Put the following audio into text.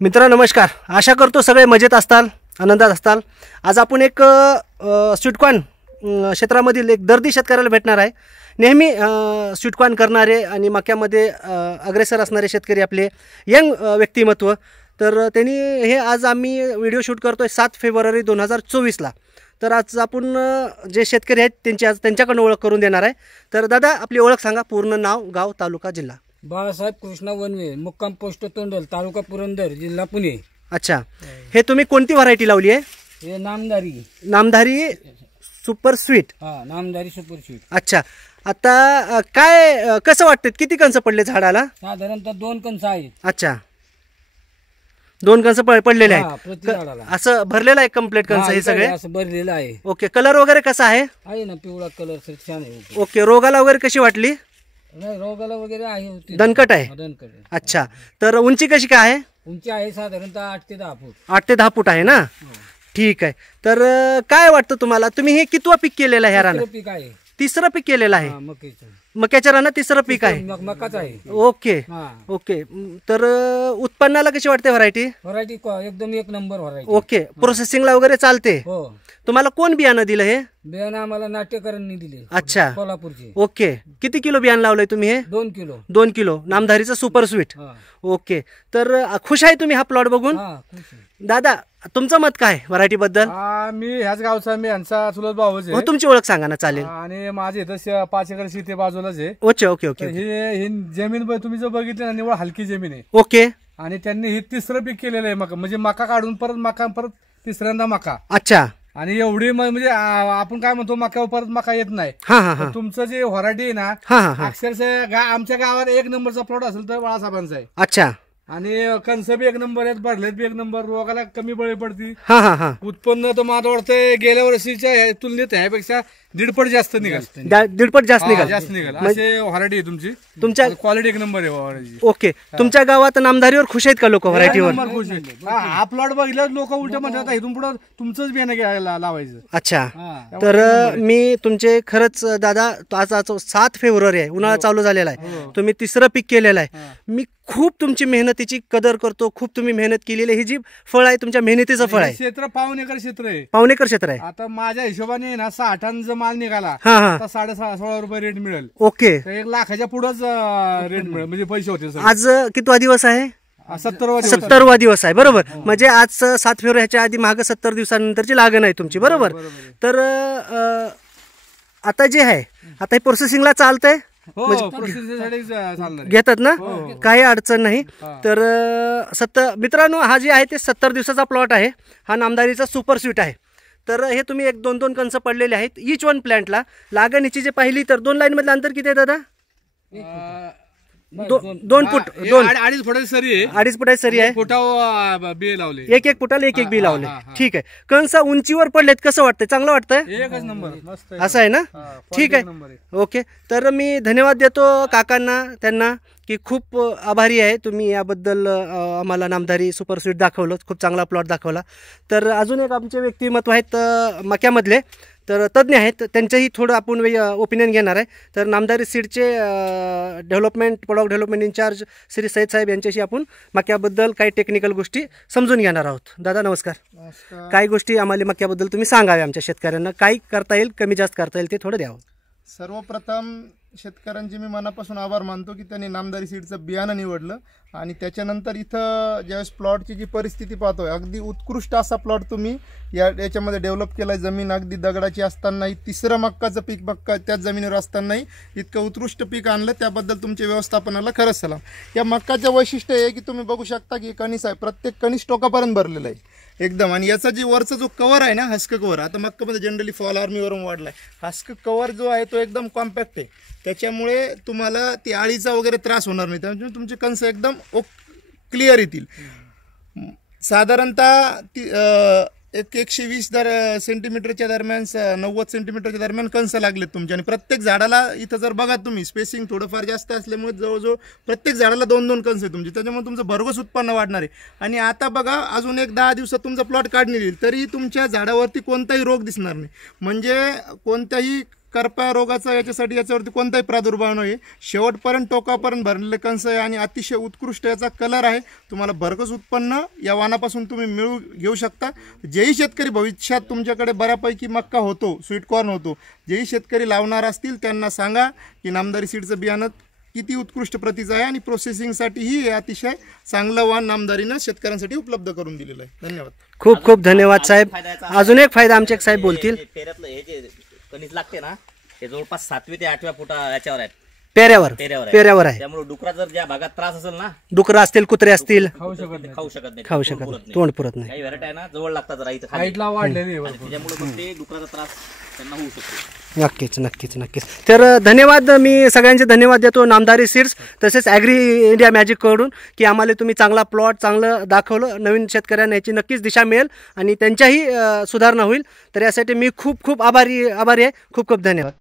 मित्र नमस्कार, आशा करतो सगळे मजेत असताल, आनंदात असताल। आज आपण एक स्वीटकॉर्न क्षेत्रामधील एक दर्दी शेतकऱ्याला भेटणार आहे। नेहमी स्वीटकॉर्न करणारे आणि मक्यामध्ये अग्रेसर असणारे शेतकरी आपले यंग व्यक्तिमत्व। तर त्यांनी हे आज आम्ही व्हिडिओ शूट करतोय 7 फेब्रुवारी 2024ला। तर आज आपण जे शेतकरी आहेत त्यांच्याकडून ओळख करून देणार आहे। तर दादा आपली ओळख सांगा, पूर्ण नाव, गाव, तालुका, जिल्हा। बाळासाहेब कृष्णा वनवे, मुक्काम पोस्ट तोंडल, तालुका पुरंदर, जिल्हा पुणे। अच्छा, हे तुम्ही कोणती व्हरायटी लावली आहे? हे नामदारी सुपर स्वीट। हा, नामदारी सुपर स्वीट। अच्छा, आता काय कसं वाटतं, किती कंस पडले झाडाला? साधारणतः 2 कंस आहेत। अच्छा, 2 कंस पडलेले आहेत प्रति झाडाला। असं भरलेलं आहे कंप्लीट कंस हे सगळे? असं भरलेलं आहे। ओके, कलर वगैरे कसा आहे? आहे ना, पिवळा कलर छान आहे। ओके, रोगाला वगैरे कशी वाटली? नाही, रोगाला वगैरे आहे, दणकट आहे। दणकट आहे। अच्छा, तर उंची कशी काय आहे? उंची आहे साधारणतः 8 ते 10 फूट। 8 ते 10 फूट आहे ना? ठीक आहे। तर काय वाटतं तुम्हाला, तुम्ही हे कितवा पीक केलेलं आहे? ह्या तिसरं पीक आहे। तिसरं पीक केलेलं आहे मक्याचं। मक्याच्या रानात तिसरं पीक आहे। मकाचं आहे। ओके ओके, तर उत्पन्नाला कशी वाटते व्हरायटी? व्हरायटी एकदम एक नंबर व्हरायटी। ओके, प्रोसेसिंगला वगैरे चालते? हो। तुम्हाला कोण बियाणं दिलं हे? बियाणं आम्हाला नाट्यकरांनी दिले। अच्छा, कोल्हापूरचे। ओके, किती किलो बियाणं लावलंय तुम्ही हे? 2 किलो। 2 किलो नामधारीचं सुपर स्वीट। ओके, तर खुश आहे तुम्ही हा प्लॉट बघून? दादा तुमचं मत काय व्हरायटी बद्दल? मी ह्याच गावचा, मी यांचा चुलत भाऊच आहे। तुमची ओळख सांगा ना, चालेल। आणि माझे इथं 5 एकर शेती बाजूलाच आहे। ओके ओके ओके, ही जमीन तुम्ही जर बघितली ना, निवळ हलकी जमीन आहे। ओके, आणि त्यांनी हे तिसरं पीक केलेलं आहे मका, म्हणजे मका काढून परत तिसऱ्यांदा मका। अच्छा, आणि एवढी म्हणजे आपण काय म्हणतो, मक्यावर परत मका येत नाही। हा हा हा, तुमचं जे व्हरायटी आहे ना, अक्षरशः आमच्या गावात 1 नंबरचा प्लॉट असेल तर बाळासाहेबांचा आहे। अच्छा, आणि कंस बी 1 नंबर आहेत, भरलेत बी 1 नंबर, रोगाला कमी बळी पडती। हा हा हा, उत्पन्न तर मला वाटतं गेल्या वर्षीच्या तुलनेत ह्यापेक्षा 1.5 जास्त निघाल। 1.5 जास्त निघाल? जास्त निघाल, असे व्हरायटी आहे तुमची। तुमच्या क्वालिटी 1 नंबर आहे व्हरायटी। ओके, तुमच्या गावात नामधारीवर खुश आहेत का लोक व्हरायटीवर? हा प्लॉट बघितलं लोक उलट म्हणतात इथून पुढे तुमचंच बियाणं घ्यायला लावायचं। अच्छा, तर मी तुमचे खरंच दादा, आज 7 फेब्रुवारी आहे, उन्हाळा चालू झालेला आहे, तुम्ही तिसरं पीक केलेलं आहे। मी खूप तुमची मेहनतीची कदर करतो, खूप तुम्ही मेहनत केलेली, ही जी फळ आहे तुमच्या मेहनतीचं फळ आहे। क्षेत्र 1.5 एकर क्षेत्र आहे। 1.5 एकर क्षेत्र आहे। आता माझ्या हिशोबाने ना 6 टनचा माल निघाला, हा हा, 16.5 रुपये रेट मिळेल। ओके, 1 लाखाच्या पुढेच रेट मिळेल, म्हणजे पैसे होते। आज कितवा दिवस आहे? 70वा दिवस आहे, बरोबर। म्हणजे आज 7 फेब्रुवारी, ह्याच्या आधी मागे 70 दिवसानंतरची लागण आहे तुमची, बरोबर। तर आता जे आहे, आता हे प्रोसेसिंगला चालतंय, घेतात ना, काही अडचण नाही। तर मित्रांनो, हा जे आहे ते 70 दिवसाचा प्लॉट आहे, हा नामदारीचा सुपर स्वीट आहे। तर हे तुम्ही 1-2 कंस पडलेले आहेत इच वन प्लांटला। लागणीची जे पाहिली तर 2 लाईन मधलं अंतर किती आहे दादा? 2 फूट, 2.5 फुटाची सरी आहे। 2.5 फुटाची सरी आहे, फुटावर बी लावले, 1 फुटाला 1 बी लावले। ठीक आहे, कंस उंचीवर पडलेत, कसं वाटतंय? चांगलं वाटतंय? एकच नंबर, मस्त असं आहे ना? ठीक आहे, ओके। तर मी धन्यवाद देतो काकांना, त्यांना, की खूप आभारी आहे तुम्ही याबद्दल आम्हाला नामधारी सुपर स्वीट दाखवलं, खूप चांगला प्लॉट दाखवला। तर अजून एक आमचे व्यक्तिमत्व आहेत मक्यामधले, तर तज्ज्ञ आहेत, त्यांचंही थोडं आपण ओपिनियन घेणार आहे। तर नामधारी सीडचे product development incharge Shri Said Saheb यांच्याशी आपण मक्याबद्दल काही टेक्निकल गोष्टी समजून घेणार आहोत। दादा नमस्कार। काही गोष्टी आम्हाला मक्याबद्दल तुम्ही सांगावे, आमच्या शेतकऱ्यांना काही करता येईल, कमी जास्त करता येईल ते थोडं द्यावं। सर्वप्रथम शेतकऱ्यांचे मी मनापासून आभार मानतो की त्यांनी नामदारी सीडचं बियाणं निवडलं। आणि त्याच्यानंतर इथं ज्यावेळेस प्लॉटची जी परिस्थिती पाहतोय, अगदी उत्कृष्ट असा प्लॉट तुम्ही याच्यामध्ये डेव्हलप केला। जमीन अगदी दगडाची असतानाही, तिसरं मक्काचं पीक मक्का त्याच जमिनीवर असतानाही इतकं उत्कृष्ट पीक आणलं, त्याबद्दल तुमच्या व्यवस्थापनाला खरंच सलाम। या मक्काचं वैशिष्ट्य आहे की तुम्ही बघू शकता की कणीस आहे, प्रत्येक कणीस टोकापर्यंत भरलेलं आहे एकदम। आणि याचा जे वरचा जो कवर आहे ना, हस्क कवर, आता मक्कामध्ये जनरली फॉल आर्मीवरून वाढलाय, हस्क कवर जो आहे तो एकदम कॉम्पॅक्ट आहे, त्याच्यामुळे तुम्हाला ती आळीचा वगैरे त्रास होणार नाही, त्यामुळे तुमचे कंस एकदम क्लिअर येतील। साधारणतः 120 सेंटीमीटरच्या दरम्यान, 90 सेंटीमीटरच्या दरम्यान कंस लागलेत तुमचे। आणि प्रत्येक झाडाला इथं जर बघा तुम्ही, स्पेसिंग थोडंफार जास्त असल्यामुळे जवळजवळ प्रत्येक झाडाला 2-2 कंस आहे तुमचे, त्याच्यामुळे तुमचं भरघोस उत्पन्न वाढणार आहे। आणि आता बघा, अजून 10 दिवसात तुमचा प्लॉट काढणी येईल, तरी तुमच्या झाडावरती कोणताही रोग दिसणार नाही, म्हणजे कोणत्याही करपा रोगाचा याच्यावरती कोणताही प्रादुर्भाव नाही. शेवटपर्यंत टोकापर्यंत भरलेले कंस आहे आणि अतिशय उत्कृष्ट याचा कलर आहे. तुम्हाला भरघोस उत्पन्न या वाणापासून तुम्ही घेऊ शकता. जेही शेतकरी भविष्यात तुमच्याकडे बऱ्यापैकी मक्का होतो, स्वीटकॉर्न होतो, जेही शेतकरी लावणार असतील त्यांना सांगा की नामदारी सीडचं बियाणं किती उत्कृष्ट प्रतीचं आहे आणि प्रोसेसिंगसाठीही हे अतिशय चांगलं वाण नामदारीनं शेतकऱ्यांसाठी उपलब्ध करून दिलेलं आहे. धन्यवाद. खूप खूप धन्यवाद साहेब. अजून एक फायदा आमचे साहेब बोलतील. पेऱ्यातलं हे जे कणीस लागते ना, हे जवळपास 7वी ते 8व्या फुटा याच्यावर आहे, पेऱ्यावर आहे. त्यामुळे डुकरा जर ज्या भागात त्रास असेल ना, डुकरं असतील, कुत्रे असतील, खाऊ शकत नाही. तोंड पुरत नाही. काही व्हरायटी आहे ना जवळ लागतात जरा इथं खाली. हाईटला वाढलेली आहे भरपूर. त्याच्यामुळे मग ते डुकराचा त्रास त्यांना होऊ शकतो. नक्कीच. तर धन्यवाद. मी सगळ्यांचे धन्यवाद देतो नामदारी सीड्स तसेच ॲग्री इंडिया मॅजिककडून की आम्हाला तुम्ही चांगला प्लॉट चांगलं दाखवलं. नवीन शेतकऱ्यांना याची नक्कीच दिशा मिळेल आणि त्यांच्याही सुधारणा होईल. तर यासाठी मी खूप आभारी आहे. खूप धन्यवाद.